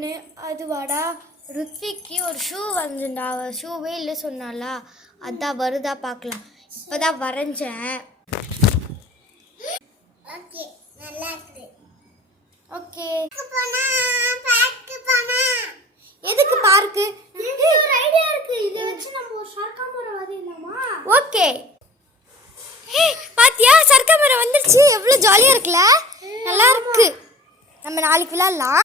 ஒன்று அதுவாடா ருத்விக்கு ஒரு ஷூ வந்துண்டா. அவள் ஷூவே இல்லை சொன்னாலா, அதான் வருதா பார்க்கலாம். இப்போ தான் வரைஞ்சேன். ஓகே நல்லா இருக்குது. ஓகே எதுக்கு பார்க்கு? ஒரு ஐடியா இருக்கு. இதை வச்சு நம்ம ஒரு சர்க்காமரம் வரையலாமா? ஓகே. பாத்தியா சர்க்காமரம் வந்துருச்சு. எவ்வளோ ஜாலியாக இருக்குல்ல, நல்லா இருக்கு. நம்ம நாளைக்கு விளையாடலாம்.